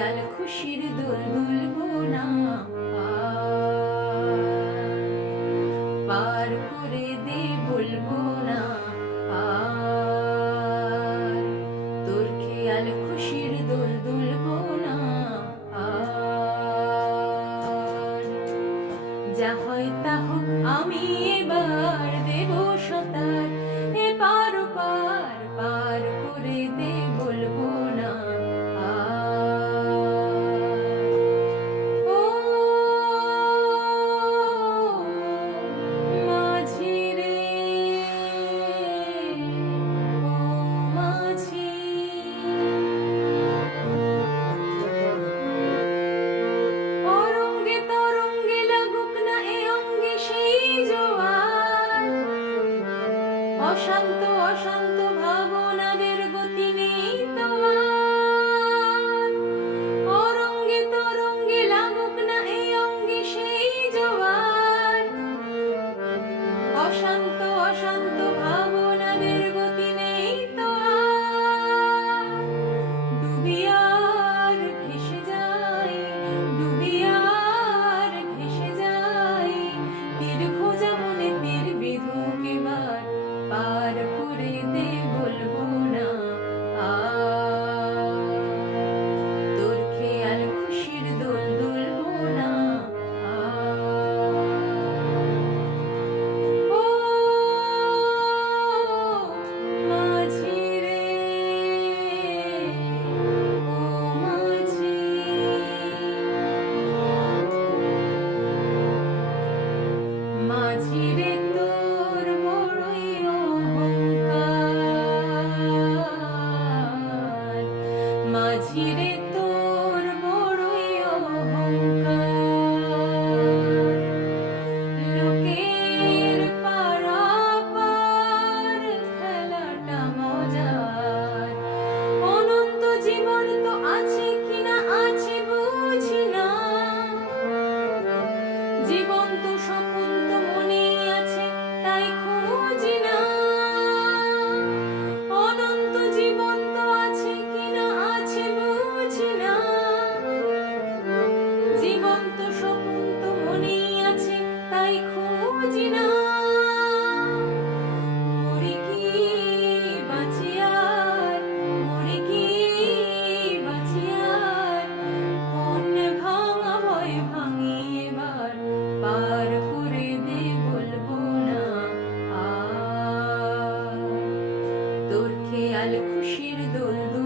দয়াল খুশির দুল দুলবো না পার করে দে বলব না। তোর খেয়াল খুশির দুল দুলবো না যা হয় তা অশান্ত তোর খেয়াল খুশির দোল